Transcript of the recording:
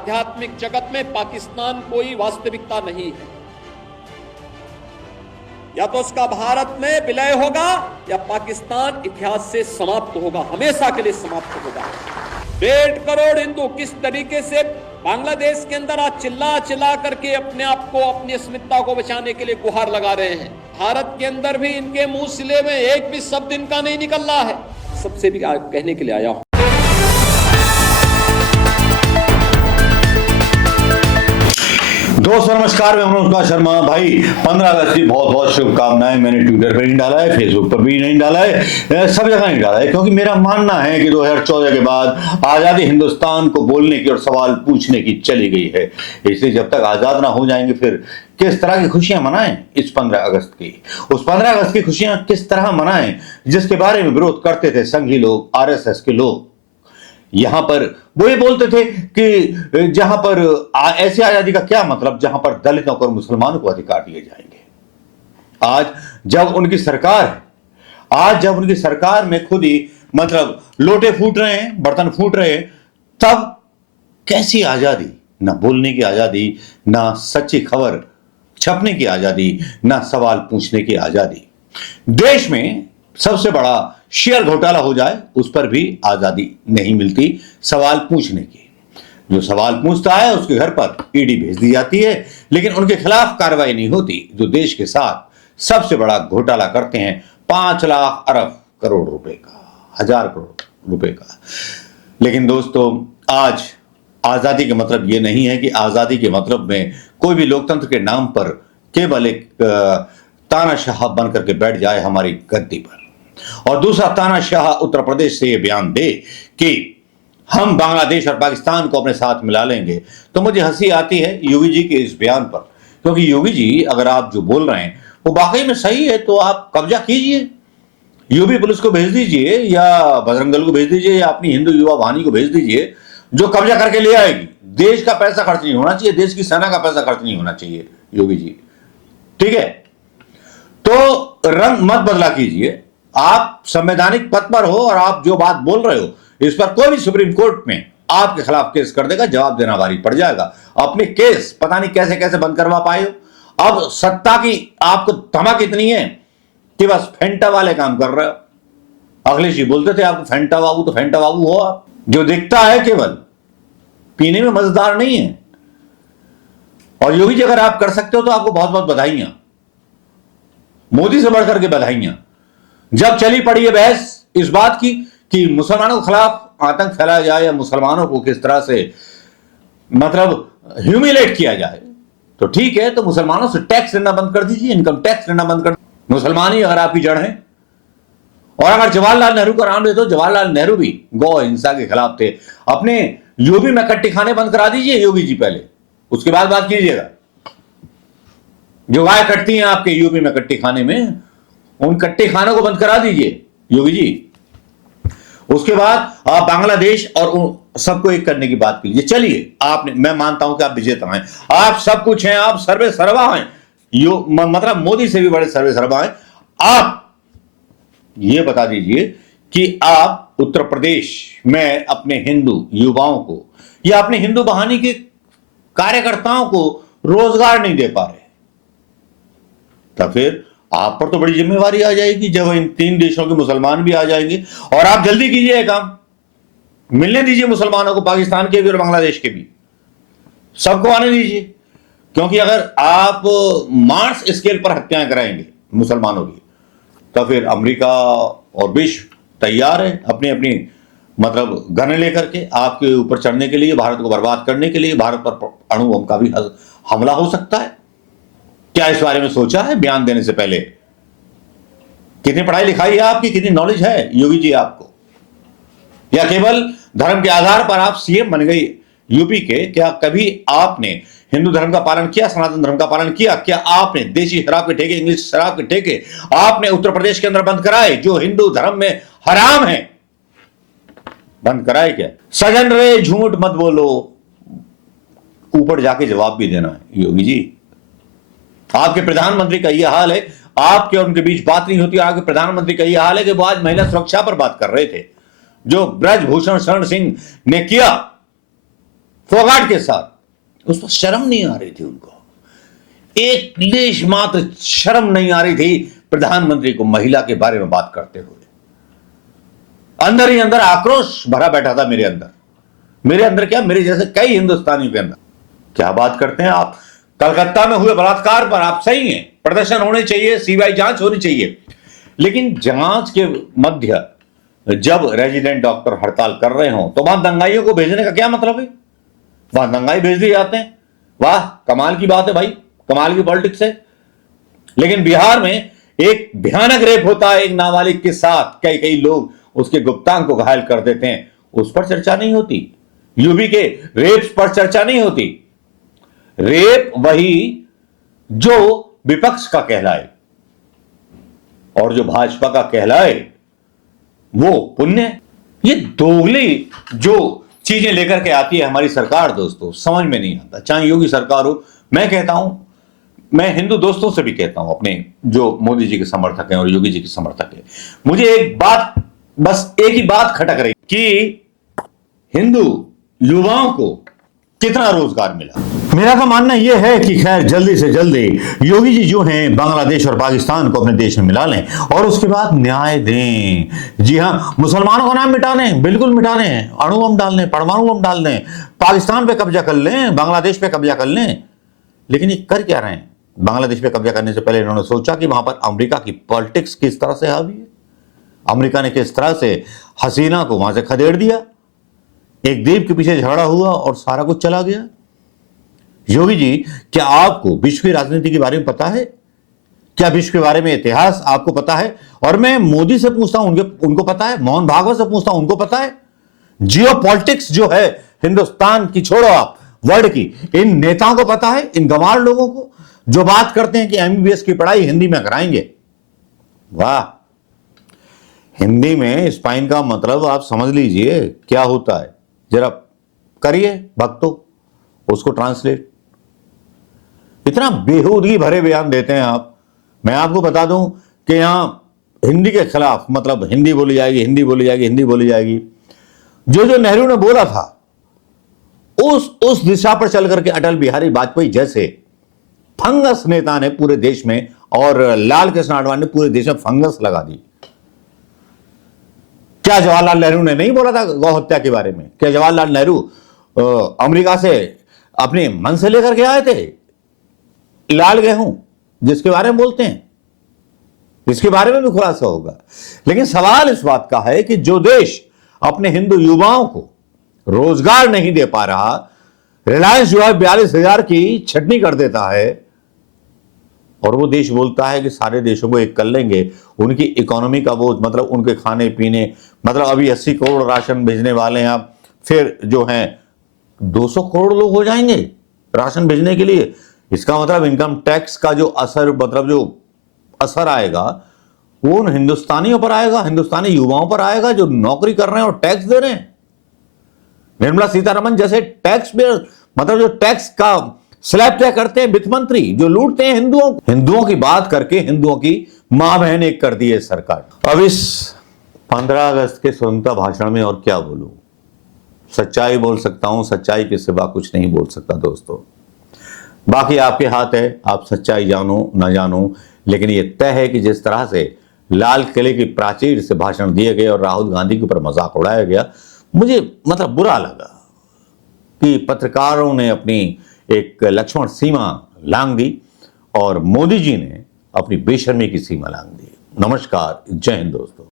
आध्यात्मिक जगत में पाकिस्तान कोई वास्तविकता नहीं है। या तो उसका भारत में विलय होगा या पाकिस्तान इतिहास से समाप्त होगा, हमेशा के लिए समाप्त होगा। 1.5 करोड़ हिंदू किस तरीके से बांग्लादेश के अंदर आज चिल्ला चिल्ला करके अपने आप को, अपनी अस्मिता को बचाने के लिए गुहार लगा रहे हैं। भारत के अंदर भी इनके मुंह सिले में एक भी शब्द इनका नहीं निकल रहा है। सबसे भी कहने के लिए आया हूं। दोस्तों नमस्कार, मैं मनोज शर्मा। भाई 15 अगस्त की बहुत बहुत शुभकामनाएं। मैंने ट्विटर पर नहीं डाला है, फेसबुक पर भी नहीं डाला है, सब जगह नहीं डाला है, क्योंकि मेरा मानना है कि 2014 के बाद आजादी हिंदुस्तान को बोलने की और सवाल पूछने की चली गई है। इसलिए जब तक आजाद ना हो जाएंगे फिर किस तरह की खुशियां मनाएं इस 15 अगस्त की। उस 15 अगस्त की खुशियां किस तरह मनाएं जिसके बारे में विरोध करते थे संघी लोग, आरएसएस के लोग। यहां पर वो ये बोलते थे कि जहां पर ऐसी आजादी का क्या मतलब जहां पर दलितों को और मुसलमानों को अधिकार दिए जाएंगे। आज जब उनकी सरकार है, आज जब उनकी सरकार में खुद ही मतलब लोटे फूट रहे हैं, बर्तन फूट रहे हैं, तब कैसी आजादी? ना बोलने की आजादी, ना सच्ची खबर छपने की आजादी, ना सवाल पूछने की आजादी। देश में सबसे बड़ा शेयर घोटाला हो जाए उस पर भी आजादी नहीं मिलती सवाल पूछने की। जो सवाल पूछता है उसके घर पर ईडी भेज दी जाती है, लेकिन उनके खिलाफ कार्रवाई नहीं होती जो देश के साथ सबसे बड़ा घोटाला करते हैं 5 लाख अरब करोड़ रुपए का, 1000 करोड़ रुपए का। लेकिन दोस्तों, आज आजादी का मतलब यह नहीं है कि आजादी के मतलब में कोई भी लोकतंत्र के नाम पर केवल एक तानाशाह बन करके बैठ जाए हमारी गद्दी पर, और दूसरा तानाशाह उत्तर प्रदेश से यह बयान दे कि हम बांग्लादेश और पाकिस्तान को अपने साथ मिला लेंगे। तो मुझे हंसी आती है योगी जी के इस बयान पर, क्योंकि योगी जी अगर आप जो बोल रहे हैं वो वाकई में सही है तो आप कब्जा कीजिए, यूपी पुलिस को भेज दीजिए या बजरंग दल को भेज दीजिए या अपनी हिंदू युवा वाहिनी को भेज दीजिए जो कब्जा करके ले आएगी। देश का पैसा खर्च नहीं होना चाहिए, देश की सेना का पैसा खर्च नहीं होना चाहिए योगी जी, ठीक है? तो रंग मत बदला कीजिए। आप संवैधानिक पद पर हो और आप जो बात बोल रहे हो इस पर कोई भी सुप्रीम कोर्ट में आपके खिलाफ केस कर देगा, जवाब देना भारी पड़ जाएगा। अपने केस पता नहीं कैसे कैसे बंद करवा पाए हो। अब सत्ता की आपको तमक इतनी है कि बस फेंटा वाले काम कर रहे हो। अखिलेश जी बोलते थे आपको फेंटा बाबू, तो फेंटा बाबू हो आप। जो दिखता है केवल पीने में मजेदार नहीं है। और योगी जी अगर आप कर सकते हो तो आपको बहुत बहुत बधाइयां, मोदी से बढ़कर के बधाइयां। जब चली पड़ी है बहस इस बात की कि मुसलमानों के खिलाफ आतंक फैलाया जाए या मुसलमानों को किस तरह से मतलब ह्यूमिलेट किया जाए, तो ठीक है, तो मुसलमानों से टैक्स लेना बंद कर दीजिए, इनकम टैक्स लेना बंद कर। मुसलमान ही अगर आपकी जड़ है, और अगर जवाहरलाल नेहरू का नाम ले तो जवाहरलाल नेहरू भी गौ हिंसा के खिलाफ थे। अपने यूपी में कट्टी खाने बंद करा दीजिए योगी जी पहले, उसके बाद बात कीजिएगा। जो गाय कटती हैं आपके यूपी में कट्टी खाने में, उन कट्टे खानों को बंद करा दीजिए योगी जी। उसके बाद आप बांग्लादेश और उन सबको एक करने की बात कीजिए। चलिए, आपने, मैं मानता हूं कि आप विजेता हैं, आप सब कुछ हैं, आप सर्वे सर्वा हैं, मतलब मोदी से भी बड़े सर्वे सर्वा हैं। आप ये बता दीजिए कि आप उत्तर प्रदेश में अपने हिंदू युवाओं को या अपने हिंदू बहानी के कार्यकर्ताओं को रोजगार नहीं दे पा रहे, तो फिर आप पर तो बड़ी जिम्मेवारी आ जाएगी जब इन 3 देशों के मुसलमान भी आ जाएंगे। और आप जल्दी कीजिए काम, मिलने दीजिए मुसलमानों को, पाकिस्तान के भी और बांग्लादेश के भी, सबको आने दीजिए। क्योंकि अगर आप मार्स स्केल पर हत्याएं कराएंगे मुसलमानों की, तो फिर अमेरिका और विश्व तैयार है अपनी अपनी मतलब गन लेकर के आपके ऊपर चढ़ने के लिए, भारत को बर्बाद करने के लिए। भारत पर अणु बम का भी हमला हो सकता है। क्या इस बारे में सोचा है बयान देने से पहले? कितनी पढ़ाई लिखाई है आपकी, कितनी नॉलेज है योगी जी आपको? या केवल धर्म के आधार पर आप सीएम बन गई यूपी के? क्या कभी आपने हिंदू धर्म का पालन किया, सनातन धर्म का पालन किया? क्या आपने देशी शराब के ठेके, इंग्लिश शराब के ठेके आपने उत्तर प्रदेश के अंदर बंद कराए जो हिंदू धर्म में हराम है? बंद कराए क्या? सजन रे झूठ मत बोलो, ऊपर जाके जवाब भी देना है योगी जी। आपके प्रधानमंत्री का यह हाल है, आपके और उनके बीच बात नहीं होती। आपके प्रधानमंत्री का यह हाल है कि वो आज महिला सुरक्षा पर बात कर रहे थे, जो ब्रजभूषण शरण सिंह ने किया फोगाट के साथ, उस पर शर्म नहीं आ रही थी उनको, एक लेश मात्र शर्म नहीं आ रही थी प्रधानमंत्री को महिला के बारे में बात करते हुए। अंदर ही अंदर आक्रोश भरा बैठा था मेरे अंदर क्या, मेरे जैसे कई हिंदुस्तानियों के अंदर। क्या बात करते हैं आप, कलकत्ता में हुए बलात्कार पर आप सही हैं, प्रदर्शन होने चाहिए, सीबीआई जांच होनी चाहिए, लेकिन जांच के मध्य जब रेजिडेंट डॉक्टर हड़ताल कर रहे हो तो वहां दंगाइयों को भेजने का क्या मतलब है? वहां दंगाई भेज दिए जाते हैं। वाह, कमाल की बात है भाई, कमाल की पॉलिटिक्स है। लेकिन बिहार में एक भयानक रेप होता है एक नाबालिग के साथ, कई लोग उसके गुप्तांग को घायल कर देते हैं, उस पर चर्चा नहीं होती। यूपी के रेप पर चर्चा नहीं होती। रेप वही जो विपक्ष का कहलाए और जो भाजपा का कहलाए वो पुण्य। ये दोगली जो चीजें लेकर के आती है हमारी सरकार दोस्तों, समझ में नहीं आता। चाहे योगी सरकार हो, मैं कहता हूं, मैं हिंदू दोस्तों से भी कहता हूं अपने जो मोदी जी के समर्थक हैं और योगी जी के समर्थक हैं, मुझे एक बात, बस एक ही बात खटक रही कि हिंदू युवाओं को कितना रोजगार मिला। मेरा तो मानना यह है कि खैर जल्दी से जल्दी योगी जी जो हैं बांग्लादेश और पाकिस्तान को अपने देश में मिला लें और उसके बाद न्याय दें। जी हां, मुसलमानों का नाम मिटा लें, बिल्कुल मिटा लें, अणु बम डाल दें, परमाणु बम डाल दें, पाकिस्तान पे कब्जा कर लें, बांग्लादेश पे कब्जा कर लें। लेकिन ये कर क्या रहे हैं? बांग्लादेश पे कब्जा करने से पहले इन्होंने सोचा कि वहां पर अमेरिका की पॉलिटिक्स किस तरह से हावी है, अमेरिका ने किस तरह से हसीना को वहां से खदेड़ दिया, एक द्वीप के पीछे झगड़ा हुआ और सारा कुछ चला गया। योगी जी, क्या आपको विश्व की राजनीति के बारे में पता है? क्या विश्व के बारे में इतिहास आपको पता है? और मैं मोदी से पूछता हूं, उनको पता है? मोहन भागवत से पूछता हूं, उनको पता है? जियो पॉलिटिक्स जो है हिंदुस्तान की, छोड़ो आप वर्ल्ड की, इन नेताओं को पता है? इन गंवार लोगों को जो बात करते हैं कि एमबीबीएस की पढ़ाई हिंदी में कराएंगे। वाह, हिंदी में स्पाइन का मतलब आप समझ लीजिए क्या होता है, जरा करिए भक्तों उसको ट्रांसलेट। इतना बेहूदगी भरे बयान देते हैं आप। मैं आपको बता दूं कि यहां हिंदी के खिलाफ, मतलब हिंदी बोली जाएगी, हिंदी बोली जाएगी, हिंदी बोली जाएगी, जो नेहरू ने बोला था उस दिशा पर चल करके अटल बिहारी वाजपेयी जैसे फंगस नेता ने पूरे देश में, और लाल कृष्ण आडवाणी ने पूरे देश में फंगस लगा दी। क्या जवाहरलाल नेहरू ने नहीं बोला था गौ हत्या के बारे में? क्या जवाहरलाल नेहरू अमेरिका से अपने मन से लेकर के आए थे लाल गेहूं, जिसके बारे में बोलते हैं? इसके बारे में भी खुलासा होगा। लेकिन सवाल इस बात का है कि जो देश अपने हिंदू युवाओं को रोजगार नहीं दे पा रहा, रिलायंस जो है 42,000 की छटनी कर देता है, और वो देश बोलता है कि सारे देशों को एक कर लेंगे, उनकी इकोनॉमी का बोझ, मतलब उनके खाने पीने, मतलब अभी 80 करोड़ राशन भेजने वाले हैं आप, फिर जो हैं 200 करोड़ लोग हो जाएंगे राशन भेजने के लिए। इसका मतलब इनकम टैक्स का जो असर, मतलब जो असर आएगा वो उन हिंदुस्तानियों पर आएगा, हिंदुस्तानी युवाओं पर आएगा जो नौकरी कर रहे हैं और टैक्स दे रहे हैं। निर्मला सीतारमण जैसे टैक्स में, मतलब जो टैक्स का स्लैब तय करते हैं वित्त मंत्री, जो लूटते हैं हिंदुओं की बात करके हिंदुओं की मां बहन एक कर दी है सरकार। अब इस 15 अगस्त के स्वतंत्रता भाषण में और क्या बोलूं? सच्चाई बोल सकता हूं, सच्चाई के सिवा कुछ नहीं बोल सकता दोस्तों। बाकी आपके हाथ है, आप सच्चाई जानो ना जानो, लेकिन यह तय है कि जिस तरह से लाल किले की प्राचीर से भाषण दिए गए और राहुल गांधी के ऊपर मजाक उड़ाया गया, मुझे मतलब बुरा लगा कि पत्रकारों ने अपनी एक लक्ष्मण सीमा लांघ दी और मोदी जी ने अपनी बेशर्मी की सीमा लांघ दी। नमस्कार, जय हिंद दोस्तों।